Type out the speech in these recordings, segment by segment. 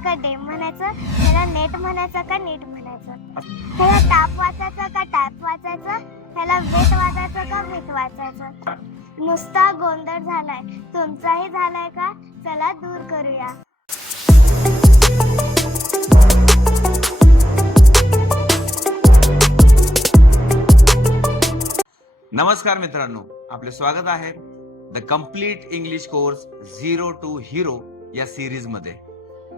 का डेम म्हणायचं, ह्याला नेट म्हणायचं का नीट म्हणायचं, ह्याला टाप वाचायचं का टॅप वाचायचं, ह्याला वेट वाचायचं का वीट वाचायचं. नुसता गोंधळ झालाय, तुमचाही झालाय का? चला दूर करूया. नमस्कार मित्रांनो, आपले स्वागत आहे the complete English course 0 to Hero या सिरीज मध्ये.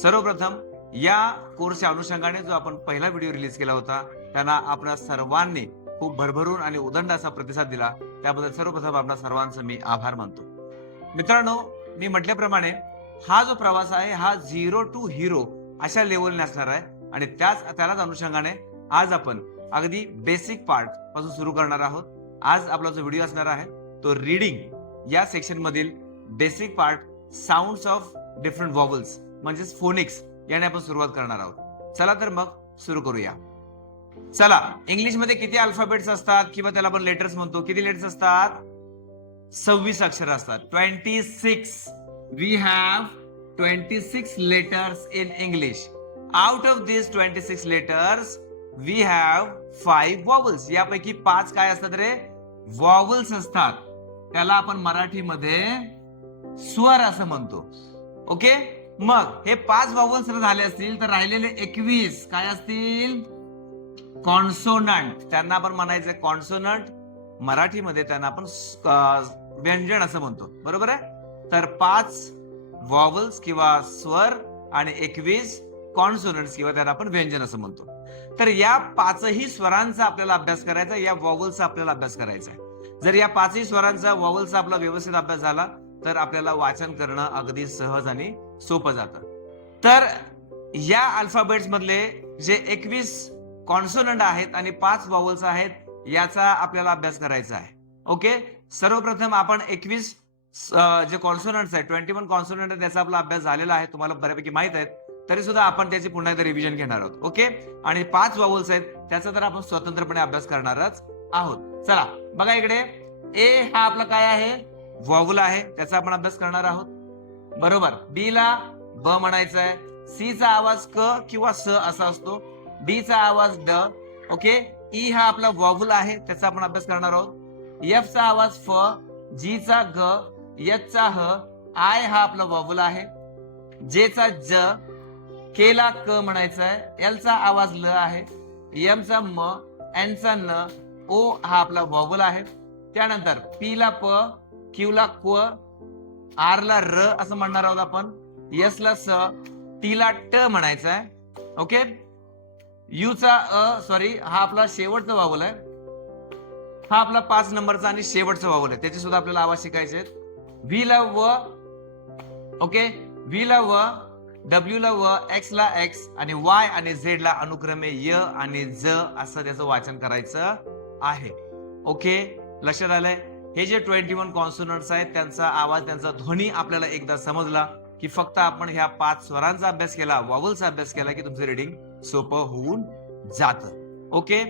सर्वप्रथम या कोर्सच्या अनुषंगाने जो आपण पहिला व्हिडिओ रिलीज केला होता, त्यांना आपल्या सर्वांनी खूप भरभरून आणि उदंड असा प्रतिसाद दिला. त्याबद्दल सर्वप्रथम आपल्या सर्वांचे मी आभार मानतो. मित्रांनो, मी म्हटल्याप्रमाणे हा जो प्रवास आहे हा 0 to Hero अशा लेवलने असणार आहे आणि त्यालाच अनुषंगाने आज आपण अगदी बेसिक पार्ट पासून सुरू करणार आहोत. आज आपला जो व्हिडिओ असणार आहे तो रीडिंग या सेक्शन मधील basic part sounds of different vowels म्हणजेच फोनिक्स याने आपण सुरुवात करणार आहोत. चला तर मग सुरू करूया. चला, इंग्लिश मध्ये किती अल्फाबेट्स असतात किंवा त्याला आपण लेटर्स म्हणतो, किती लेटर्स असतात? 26 अक्षर असतात. 26. We have 26 letters in English. Out of this 26 letters we have 5 vowels. यापैकी 5 काय असतात रे? व्हॉवल्स असतात. त्याला आपण मराठीमध्ये स्वर असं म्हणतो. ओके, मग हे 5 व्हॉवल्स झाले असतील तर राहिलेले 21 काय असतील? कॉन्सोनंट. त्यांना आपण म्हणायचं कॉन्सोनंट. मराठीमध्ये त्यांना आपण व्यंजन असं म्हणतो. बरोबर आहे? तर 5 व्हॉवल्स किंवा स्वर आणि 21 कॉन्सोनंट्स किंवा त्याला आपण व्यंजन असं म्हणतो. तर या 5ही स्वरांचा आपल्याला अभ्यास करायचा, या व्हॉवल्सचा आपल्याला अभ्यास करायचा आहे. जर या 5ही स्वरांचा व्हॉवल्सचा आपला व्यवस्थित अभ्यास झाला तर आपल्याला वाचन करणं अगदी सहज आणि सोपं जातं. तर या अल्फाबेट्स मधले जे 21 कॉन्सोनंट आहेत आणि 5 व्हॉवल्स आहेत याचा आपल्याला अभ्यास करायचा आहे. ओके, सर्वप्रथम आपण 21 जे कॉन्सोनंट्स आहेत, 21 कॉन्सोनंट आहे, त्याचा आपला अभ्यास झालेला आहे, तुम्हाला बऱ्यापैकी माहित आहेत. तरी सुद्धा आपण त्याची पुन्हा एकदा रिव्हिजन घेणार आहोत. ओके, आणि 5 व्हॉवल्स आहेत त्याचा तर आपण स्वतंत्रपणे अभ्यास करणारच आहोत. चला बघा इकडे, ए हा आपला काय आहे? व्हॉवल आहे, त्याचा आपण अभ्यास करणार आहोत. बरोबर. बी ला ब म्हणायचं आहे. सी चा आवाज क किंवा स असा असतो. डी चा आवाज ड. ओके, ई हा आपला व्हॉवल आहे, त्याचा आपण अभ्यास करणार आहोत. एफ चा आवाज फ. जी चा ग. एच चा ह. आय हा आपला व्हॉवल आहे. जे चा ज. के ला क म्हणायचं आहे. एल चा आवाज ल आहे. एम चा म. एन चा न. ओ हा आपला व्हॉवल आहे. त्यानंतर पी ला प. क्यू ला क्व. आर ला र असं म्हणणार आहोत आपण. एस ला स. टी ला ट म्हणायचं आहे. ओके, यू चा हा आपला शेवटचा व्हॉवल आहे. हा आपला 5 नंबरचा आणि शेवटचा व्हॉवल आहे, त्याचे सुद्धा आपल्याला आवाज शिकायचे आहेत. व्ही ला व. ओके, व्ही ला व. डब्ल्यू ला व. एक्स ला एक्स आणि वाय आणि झेड ला अनुक्रमे य आणि ज असं त्याचं वाचन करायचं आहे. ओके, लक्षात आलंय? हे जे 21 कॉन्सोनंट्स आहेत त्यांचा आवाज, त्यांचा ध्वनी आपल्याला एकदा समजला की फक्त आपण ह्या 5 स्वरांचा अभ्यास केला, व्हॉवलचा अभ्यास केला की तुमचं रीडिंग सोपं होऊन जातं. ओके,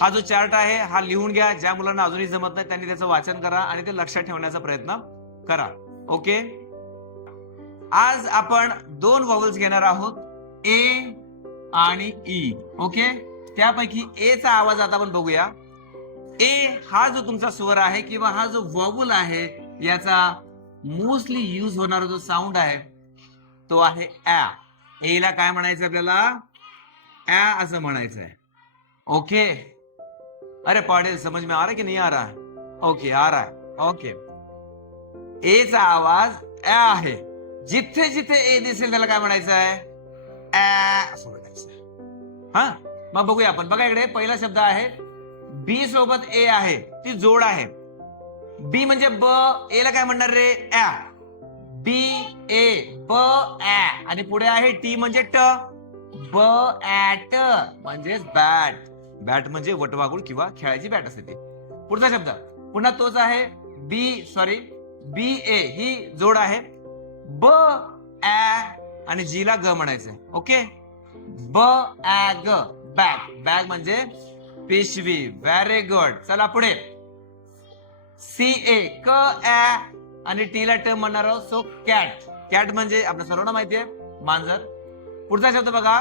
हा जो चार्ट आहे हा लिहून घ्या. ज्या मुलांना अजूनही जमत नाही त्यांनी त्याचं वाचन करा आणि ते लक्षात ठेवण्याचा प्रयत्न करा. ओके, आज आपण 2 व्हॉवल्स घेणार आहोत, ए आणि ई. ओके, त्यापैकी ए चा आवाज आता आपण बघूया. ए हा जो तुमचा स्वर आहे किंवा हा जो व्हॉवल आहे याचा मोस्टली यूज होणारा जो साऊंड आहे तो आहे ऍ. ए ला काय म्हणायचं आपल्याला? ऍ असं म्हणायचं आहे. ओके, अरे पाटिल समझ में आ रहा है कि नहीं आ रहा है? ओके, आ रहा है. ओके, ए चा आवाज ऍ आहे. जिथे जिथे ए दिसेल त्याला काय म्हणायचं आहे? ऍ असं म्हणायचं. हा, मग बघूया आपण. बघा इकडे पहिला शब्द आहे बी सोबत ए आहे, ती जोड आहे. बी म्हणजे ब. ए ला काय म्हणणार रे? ऍ. बी ए ब ऍ आणि पुढे आहे टी म्हणजे ट. ब ऍट म्हणजेच बॅट. बॅट म्हणजे वटवाघूळ किंवा खेळायची बॅट असते ती. पुढचा शब्द पुन्हा तोच आहे. बी ए ही जोड आहे. ब ऍ आणि जी ला ग म्हणायचंय. ओके, ब ऍ ग बॅग. बॅग म्हणजे पिशवी. Very good. चला पुढे. सी ए क ऍ आणि टी ला ट म्हणणार आहोत. So cat. कॅट म्हणजे आपल्या सर्वांना माहिती आहे मांजर. पुढचा शब्द बघा,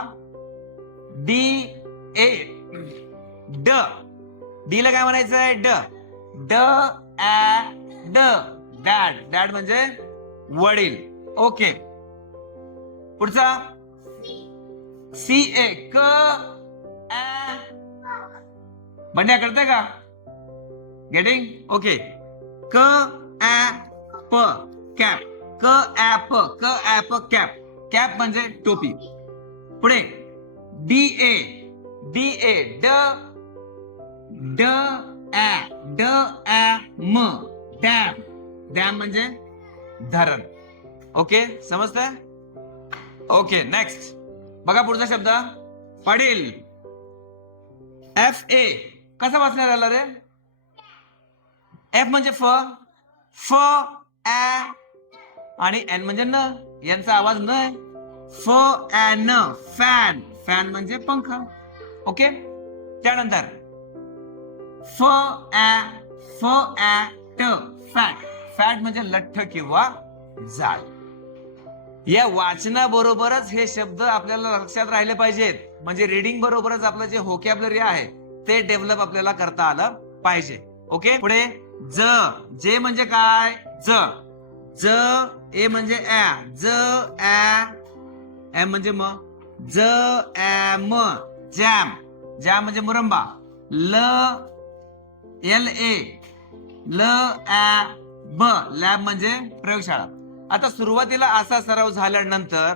डी ए ड. डी ला काय म्हणायचं आहे? ड. ड ऍ ड. डॅड. डॅड म्हणजे वडील. ओके. पुढचा सी ए क ऍ. बंड्या कळतंय का? गेटिंग? ओके. क ऍ प कॅप. क ऍ प क ऍ प कॅप. कॅप म्हणजे टोपी. पुढे डी ए डी ए ड ड ऍ ड ऍ म डॅम. डॅम म्हणजे धरण. ओके, समजतंय? ओके, नेक्स्ट बघा पुढचा शब्द पडील. एफ ए कसा वाचण्यात आला रे? एफ म्हणजे फ, फ ऍ आणि एन म्हणजे न. यांचा आवाज न आहे. फ ऍ न फॅन. फॅन म्हणजे पंखा. ओके. त्यानंतर फ ऍ ट फॅट. फॅट म्हणजे लठ्ठ किंवा जाड. या वाचनाबरोबरच हे शब्द आपल्याला लक्षात राहिले पाहिजेत. म्हणजे रीडिंग बरोबरच आपलं जे व्होकॅब्युलरी आहे ते डेव्हलप आपल्याला करता आलं पाहिजे. ओके. पुढे ज. जे म्हणजे काय? ज. ज ए म्हणजे ऍ. ज ऍ. एम म्हणजे म. ज ऍ म जॅम. जॅम म्हणजे मुरंबा. ल एल ए ल ऍ ब लॅब म्हणजे प्रयोगशाळा. आता सुरुवातीला असा सराव झाल्यानंतर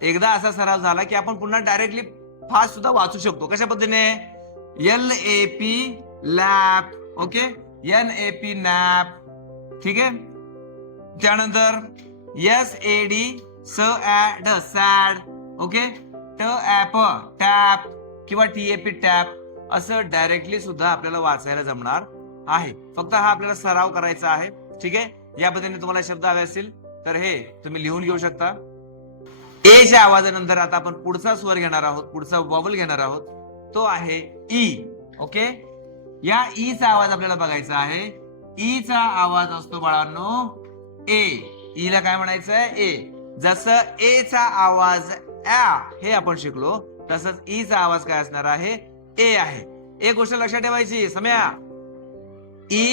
एकदा असा सराव झाला की आपण पुन्हा डायरेक्टली फास्ट सुद्धा वाचू शकतो. कशा पद्धतीने? L A P lab. Okay. N A P nap. ठीक आहे. त्यानंतर एस ए डी स ऍ ड सॅड. ओके. ट ऍ प टॅप किंवा टी ए पी टॅप. असं डायरेक्टली सुद्धा आपल्याला वाचायला जमणार आहे. फक्त हा आपल्याला सराव करायचा आहे. ठीक आहे. या पद्धतीने तुम्हाला शब्द हवे असतील तर हे तुम्ही लिहून घेऊ शकता. ए च्या आवाजानंतर आता आपण पुढचा स्वर घेणार आहोत, पुढचा वॉवल घेणार आहोत. तो आहे ई. ओके. या ई चा आवाज आपल्याला बघायचा आहे. ई चा आवाज असतो बाळांनो ए. ई ला काय म्हणायचं आहे? ए. जसं ए चा आवाज ऍ हे आपण शिकलो तसंच ई चा आवाज काय असणार आहे? ए आहे. एक गोष्ट लक्षात ठेवायची सम्या, ई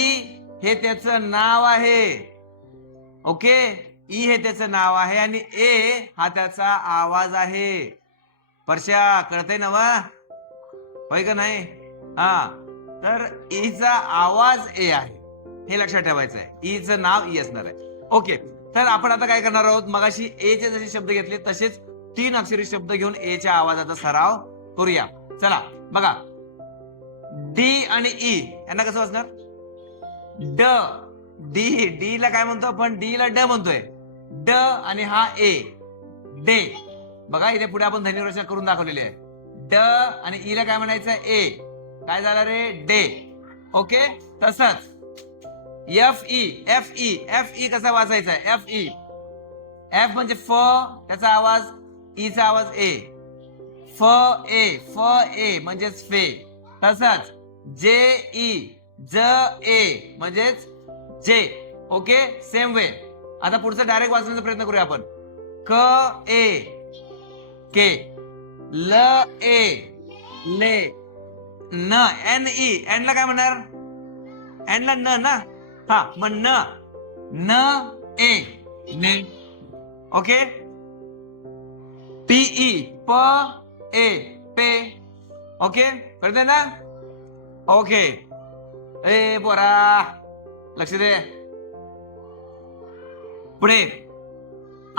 हे त्याचं नाव आहे. ओके. ई हे त्याचं नाव आहे आणि ए हा त्याचा आवाज आहे. परश्या कळतंय ना वा? होय का नाही? हा. तर ई चा आवाज ए आहे हे लक्षात ठेवायचं आहे. ई चं नाव ई असणार आहे. ओके. तर आपण आता काय करणार आहोत? मगाशी ए चे जसे शब्द घेतले तसेच 3 अक्षरी शब्द घेऊन ए च्या आवाजाचा सराव करूया. चला बघा. डी आणि ई यांना कसं वाचणार? ड. डी. डी ला काय म्हणतो आपण? डी ला ड म्हणतोय. ड आणि हा ए. डे. बघा इथे पुढे आपण ध्वनिरचना करून दाखवलेली आहे. ड आणि ई ला काय म्हणायचं? ए. काय झालं रे? डे. ओके. तसंच F E. F E. F E कसा वाचायचा? F E. एफ म्हणजे फ, त्याचा आवाज. ई चा आवाज ए. फ ए. फ ए म्हणजेच फे. तसंच जे ई. ज ए म्हणजेच जे. ओके. Same way. आता पुढचं डायरेक्ट वाचण्याचा प्रयत्न करूया आपण. क ए के. ल ए ले. न. N E. एन ला काय म्हणणार? एन ला न ना. हा मग न. न ए ने. ओके. P E. प ए पे. ओके. कळतंय ना? ओके. ए पोरा लक्ष दे. पुढे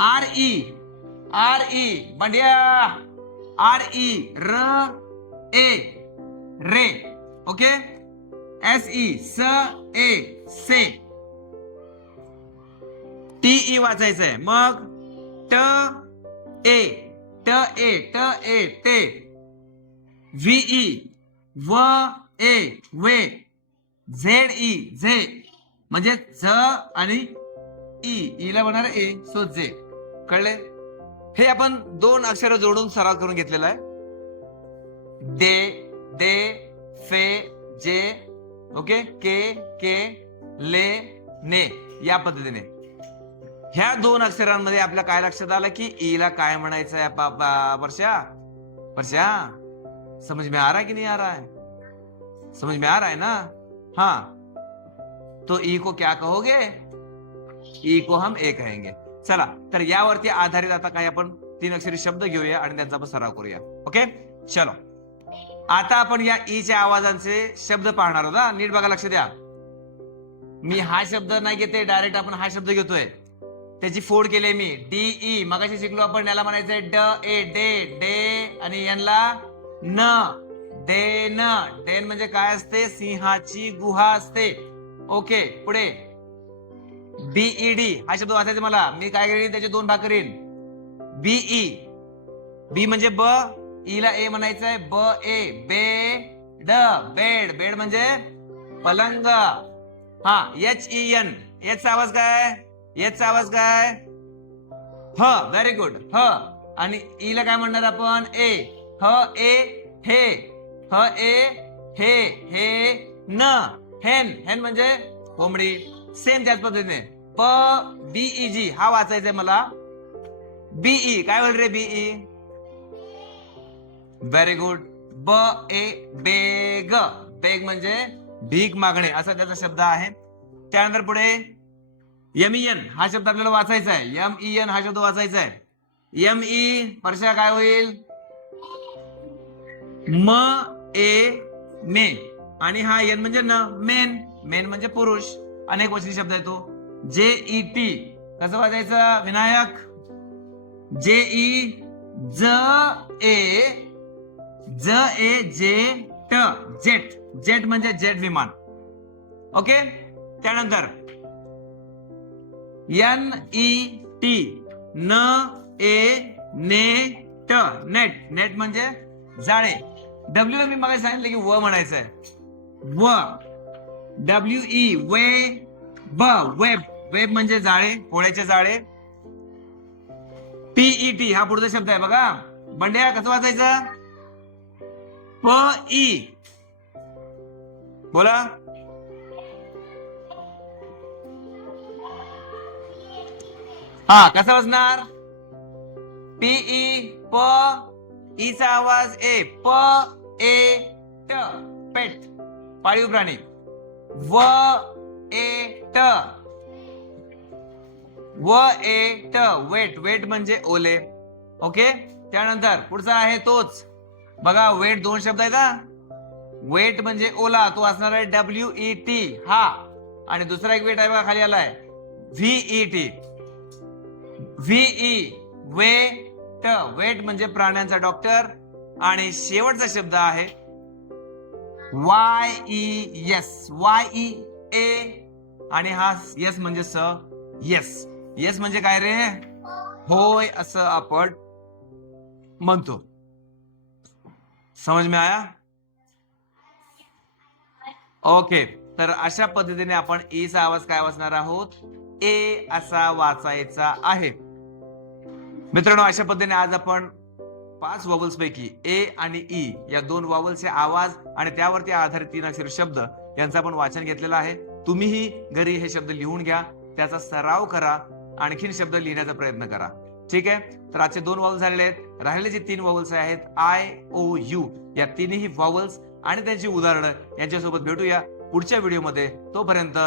आर ई. R E. बंड्या. R E. र ए रे. ओके. S E. स ए से. T E वाचायचंय. मग ट ए. ट ए. ट ए ते. V E. व ए वे. झेड ई झे म्हणजे झ आणि ई. ई ला म्हणणार ए. सो जे. कळले? हे आपण 2 अक्षर जोडून सराव करून घेतलेला आहे. दे दे फे जे. ओके. के के ले ने. या पद्धतीने ह्या दोन अक्षरांमध्ये आपल्या काय लक्षात आलं की ई ला काय म्हणायचं आहे वर्षा? वर्षा समझ में आ रहा है कि नहीं आ रहा है? समझ में आ रहा है ना? हाँ, तो ई को क्या कहोगे? ई को हम ए कहेंगे. चला, तर यावरती आधारित आता काही आपण 3 अक्षरी शब्द घेऊया आणि त्यांचा आपण सराव करूया. ओके, चलो. आता आपण या ई च्या आवाजांचे शब्द पाहणार आहोत. हा, नीट बघा, लक्ष द्या. मी हा शब्द नाही घेते, डायरेक्ट आपण हा शब्द घेतोय. त्याची फोड केली मी. D E. मगाशी शिकलो आपण, याला म्हणायचंय ड ए, डे डे, आणि यांना न, डेन. डेन म्हणजे काय असते? सिंहाची गुहा असते. ओके, पुढे बीईडी हा शब्द वाचायचा मला. मी काय करीन? त्याचे 2 भाग करीन. बीई. बी म्हणजे ब, ई ला ए म्हणायचंय. ब ए, बेड. बेड. बेड म्हणजे पलंग. हा, एच ई एन. एच चा आवाज काय? एच चा आवाज काय? ह. व्हेरी गुड, ह. आणि ई ला काय म्हणणार आपण? ए. ह ए हे. ह ए हे. हे न. हेन. हेन म्हणजे कोंबडी. सेम त्याच पद्धतीने प बीई जी हा वाचायचंय मला. बीई काय बोल रे? बीई. Very good. ब ए बेग. बेग म्हणजे भीक मागणे असा त्याचा शब्द आहे. त्यानंतर पुढे एम ई एन हा शब्द आपल्याला वाचायचा आहे. एम ई एन हा शब्द वाचायचा आहे. एम ई वर्षा काय होईल? म ए मे. आणि हा एन म्हणजे न, मेन. मेन म्हणजे पुरुष. अनेक वचनी शब्द आहे तो. जे ई टी कसं वाचायचं विनायक? जे ई ज ए जे ट. जेट. जेट म्हणजे जेट विमान. ओके. त्यानंतर एन ई टी न ए ने ट. नेट. नेट म्हणजे जाळे. डब्ल्यू मी मला सांगितलं की व म्हणायचं आहे. व. डब्ल्यू ई वे ब. वेब. वेब म्हणजे जाळे, पोळ्याचे जाळे. पीईटी हा पुढचा शब्द आहे बघा. बंड्या कसं वाचायचं? प ई. बोला. हा, कसं वाचणार? पीई प. ई चा आवाज ए. प ए ट. पेट. पाळीव प्राणी. व ए ट. व ए ट. वेट. वेट म्हणजे ओले. ओके. त्यानंतर पुढचा आहे तोच बघा. वेट 2 शब्द आहेत हा. वेट म्हणजे ओला, तो असणार आहे डब्ल्यू ई टी हा. आणि दुसरा एक वेट आहे बघा, खाली आलाय V E T. V E vet. Vet म्हणजे प्राण्यांचा डॉक्टर. आणि शेवटचा शब्द आहे Y E S. Y E A. आणि हा यस म्हणजे स. येस. येस म्हणजे काय रे? होय असं आपण म्हणतो. समज में आया? ओके. तर अशा पद्धतीने आपण ई चा आवाज काय वाचणार आहोत? ए असा वाचायचा आहे. मित्रांनो, अशा पद्धतीने आज आपण 5 वॉवल्स पैकी ए आणि ई या 2 वॉवल्सचे आवाज आणि त्यावरती आधारित 3 अक्षरी शब्द यांचं आपण वाचन घेतलेलं आहे. तुम्हीही घरी हे शब्द लिहून घ्या, त्याचा सराव करा, आणखीन शब्द लिहिण्याचा प्रयत्न करा. ठीक आहे. तर आजचे 2 वॉवल्स झालेले आहेत. राहिलेले जे 3 वॉवल्स आहेत आय ओ यू या तिन्ही वॉवल्स आणि त्यांची उदाहरणं यांच्यासोबत भेटूया पुढच्या व्हिडिओमध्ये. तोपर्यंत